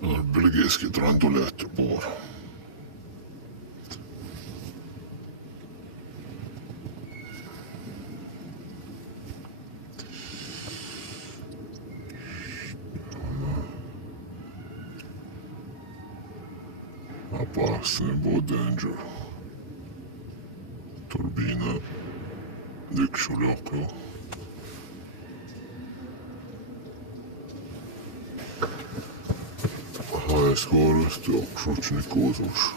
Belgijski trandolet bor. Опасный боденджер. Турбина дикшу легкого. High скорость, обшучный козуш.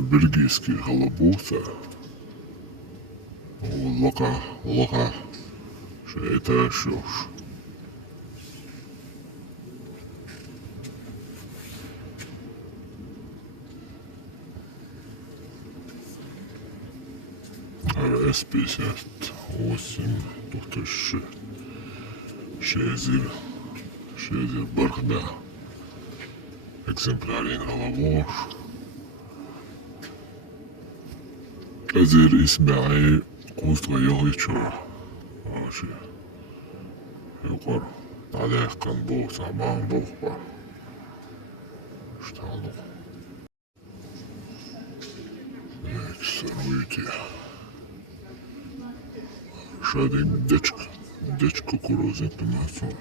Бельгийский голубуса. Лока. Что это шош. С-58, 2000, Шезер Бархда. Экземплярин головош. Азер Исбай Кустра Йогичо. Юкор. Алехкан Бог, Сабан Бог. Что ну? Эксеруйте. Шадик дечка кукурузы приносил.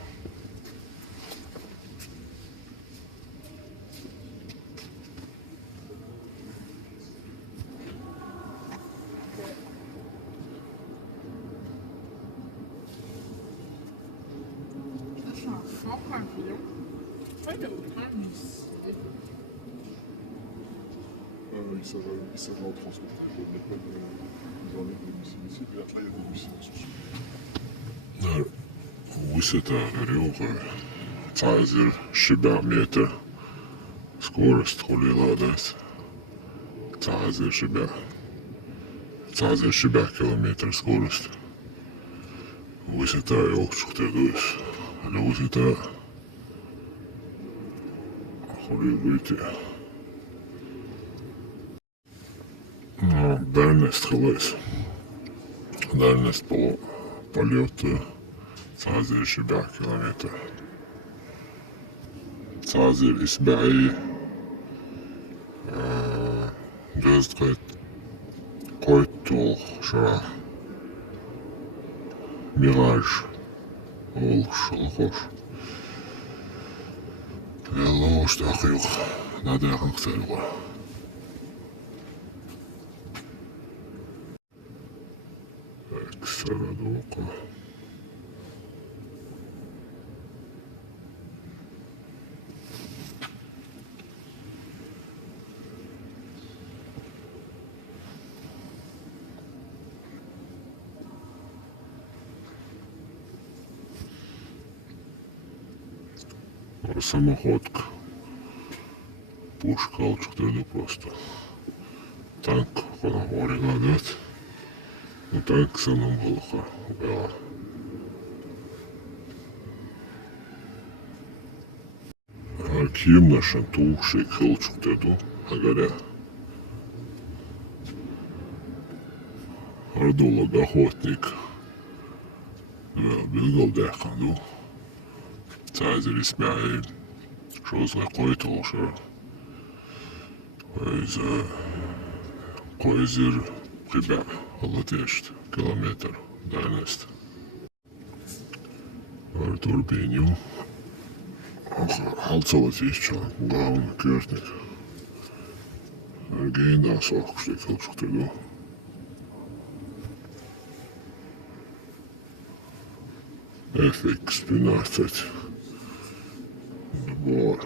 Il s'agit en transport. Il n'y a pas de journée de domicile ici. Et après, il y a des domiciles en souci. Высота горелка. Цайзер шибя метр. Скорость холила дать. Цайзер шибя километр скорость. Высота йокчуктер дойс. Але высота холил выйти. Дальность хлыс. Дальность полета Цайзер шибя километр. Цайзер Исбай Gözgöt Koytul Şura Miraj Ol Şulhoş Veloş Takıyuk Nada Hıkselwa Ekstra Doka Самоходка. Пушка алчуктарды просто. Танк кола дать. Но танк санам балаха. Бела. Ким нашан туушек алчуктарды. Агаря. Ардолог охотник. Билгал деханду. Цайзер Исбай Шозга Koytul Şura Койзер Прибя Алатешт километр дальность. Артур Беню Алцалатич главный кертник. Гейна Сохштик Алчуктырду. FX-12 Бор.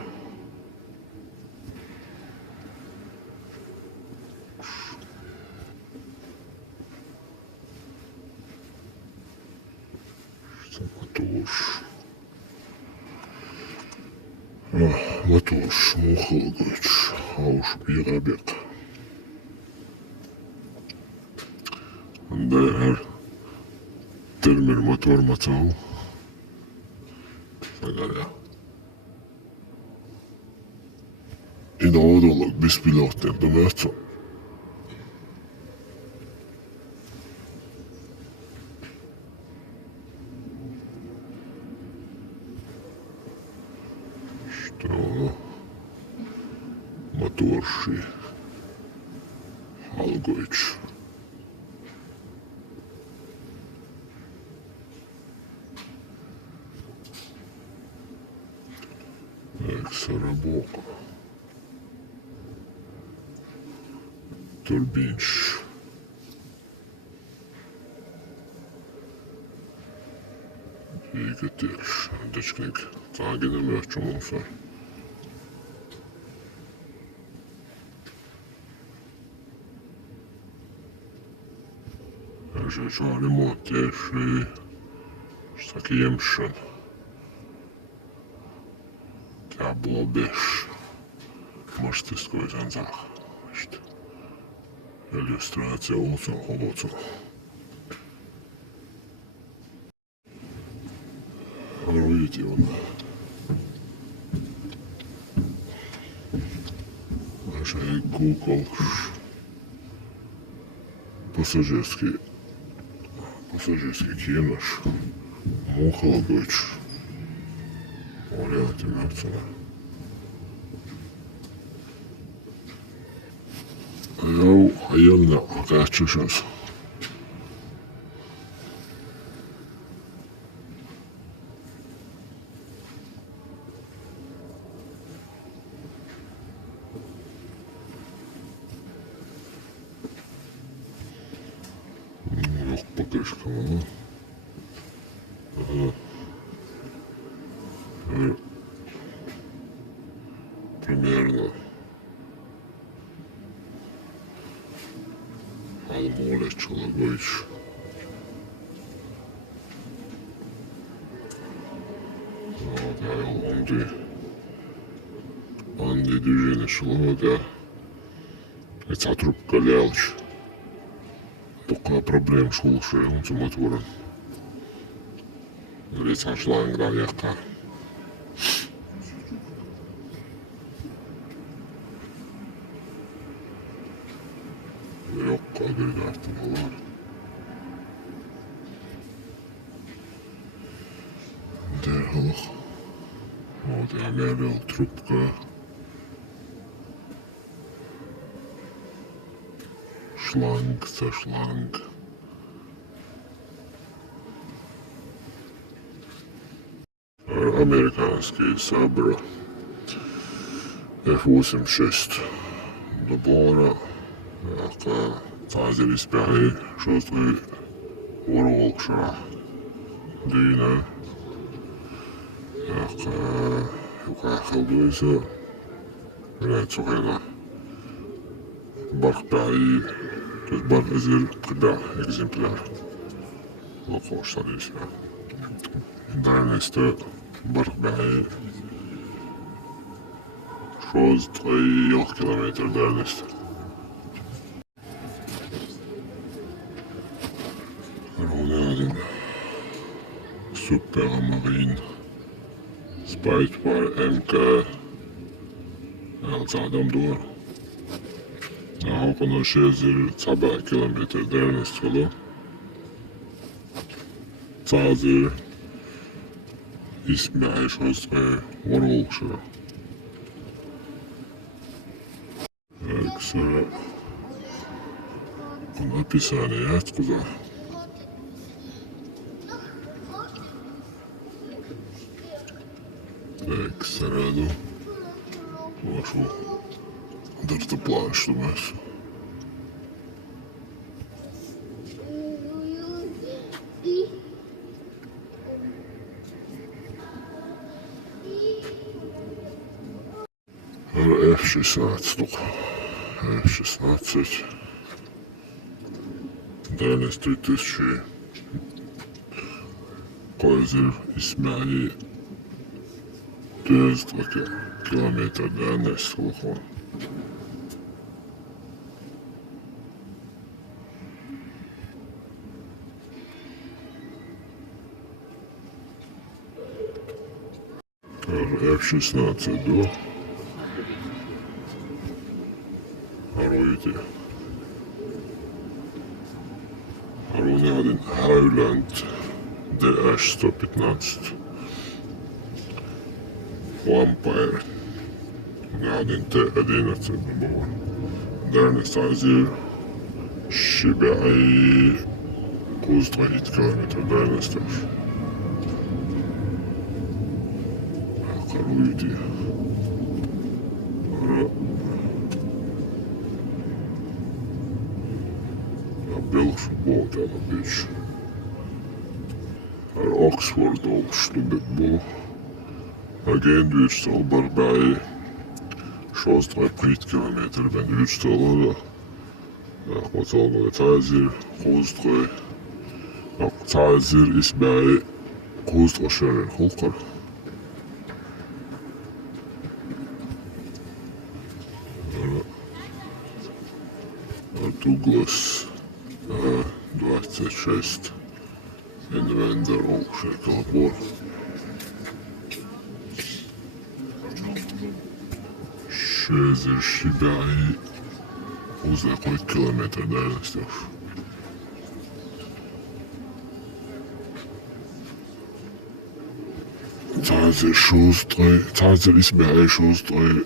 Матуш Мухалгыч Ауш Бирабек. Дэр Термер мотор матау. Агаря. I dag då låg bispiloten på mötet. Что моторши Алгойч. Эксарабок. Турбинш. Двигатель. Дочкник. Тагина мячумуса. Že ремонт теши. Штаки емшен. Тябло беш. Можете сказать анзах. Иллюстрация олцун холоцун. Видите он. Наша Google. Пассажирский кинош. Мухалович. Варианты мертвого. Я hayalne kaçışız. Yok bakışka ama. Примерно. Almole Чологович. Анди движение шло, да. Это трубка лялч. Только проблем шулши, он zum Motoren. Лица шланг якка. Yok kadar artırmalar. Derhal. O da Meryl trubka. Шланг за шланг. Американский Sabra F86 добора. Taze ispari şozlu Orolkşa düğüne yukarıldıysa Retsokayla Barkbay Bar ezir kıda egzemplar Lokoşlarıysa Derneste Barkbay Şoz 3 kilometre derneste Ronalden Supermarine Spitefire MK als adam door. Ako na 6 kilometre dernest yolu. Taze İsmail Şostay Orolkşa. Ekstra написание откуда. Так, сразу вошел дельтаплан, что у нас. F-16. F-16. Дальность 3000. Козыр İsmail 400 kilometre dальность телефон. F-16 до idé. Har hon один Highland DH-115. Vampire. Один Т-11 был. Дальность Азии. Шибай. Курс 20 километров дальности. Коруйди. Белых футбол там бич. Oxford oluştu bu. Again 3 yol bij 6,3 kilometer. Ben 3 yolları. Wat al het huizer, koosdrui. Het huizer is bij koosdrui Holker. Douglas 26. Inwender opzetten voor. Şehir Şibai uzaklık kilometre neredeyse. Tazer is bij Şostrui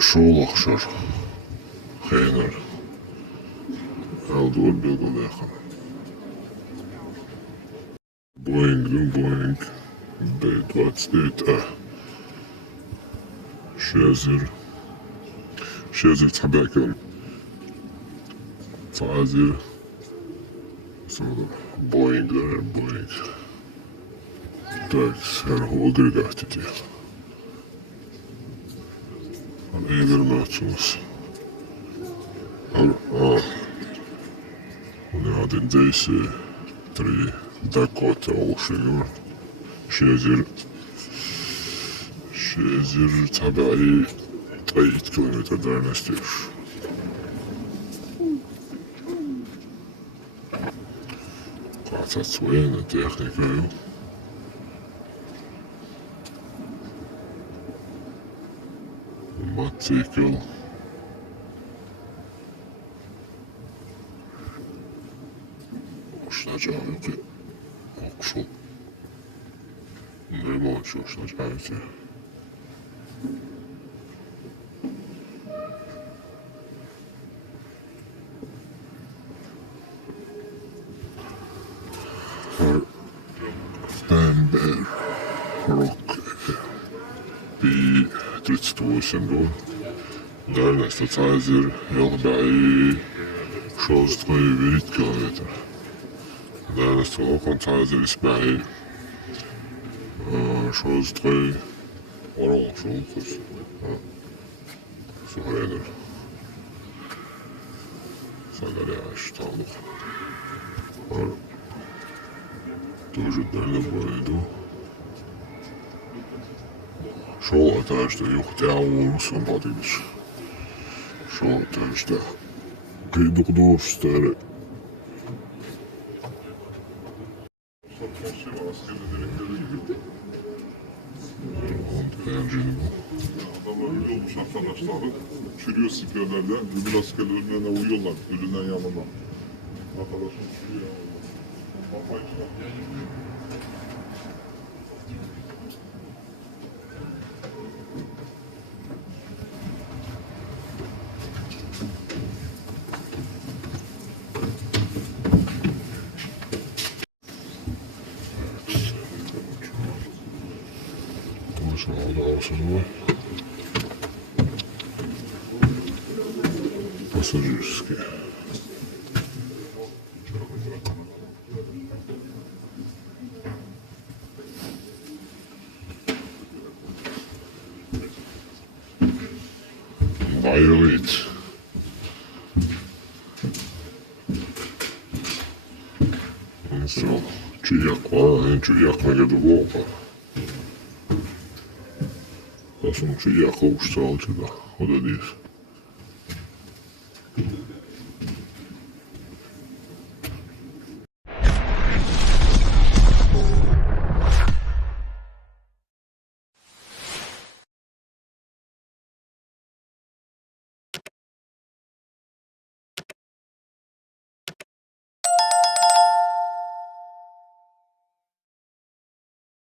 Şolakşar. Gener. Aldoor bilgileggen. Boeing B-29 شازر تحباكم تعازر بوينغ تاكس هر هو اجريجاتي ايدر ماتشوس ونعدين ديسي 3 Dakota oluşuyor. Şehir tabii 3 kilometre dernestedir. Gaat het zo in de techniek? Matrikel. Başlayacağım ki. Okşul. Ne mi açıyorsun acayip? Bamber Rock B-38 был. Дальность от Азер Елбай 6,9 километр. Дальность от Азер Испай 6,3 Oran Schulkes. Zo verder. Sana yaşlandık. Тоже дальше пойду. Шел этажда, юхтя улусом подымешь. Шел этажда. Кыйдык достары. Adamlar öyle olmuş arkadaşlar. Çürüyor siperlerle. Öbür askerlerine de uyuyorlar. Ölünden yanına. Arkadaşım çürüyor. Kafayı çıkar. Konuşmalı olsun mu? Пассажирский. Байрит. Все. Чуяк на году волка. А сам чуяк ушел сюда. Вот здесь.